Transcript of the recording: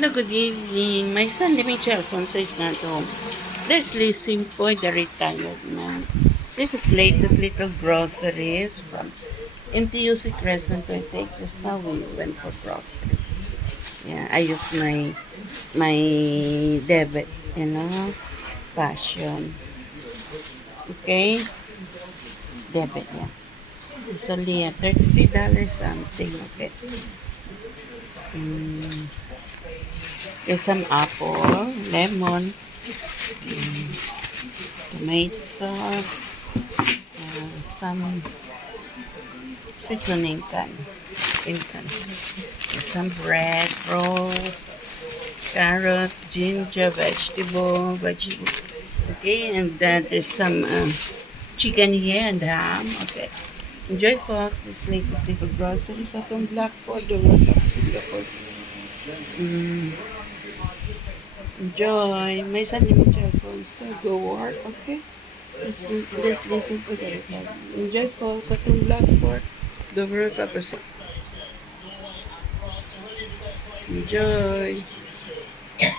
Hello, good evening. My son Dimitri Alfonso is not home. There's Lizzie Poy, the retired man. This is latest little groceries from NTUC Crescent I take. Just now we went for grocery. Yeah, I use my debit, passion. Okay? Debit, yeah. It's only $33 something, okay. Mm, there's some apple, lemon, tomato sauce, some seasoning can. Some bread, rolls, carrots, ginger, vegetable. Okay, and then there's some chicken here and ham. Okay. Enjoy, folks. This latest little groceries at on Blackford, the road of Singapore. Mm, enjoy. May son ni Alfonso go work. Okay. Just listen to the reply. Enjoy, folks. At on Blackford, the road of Enjoy.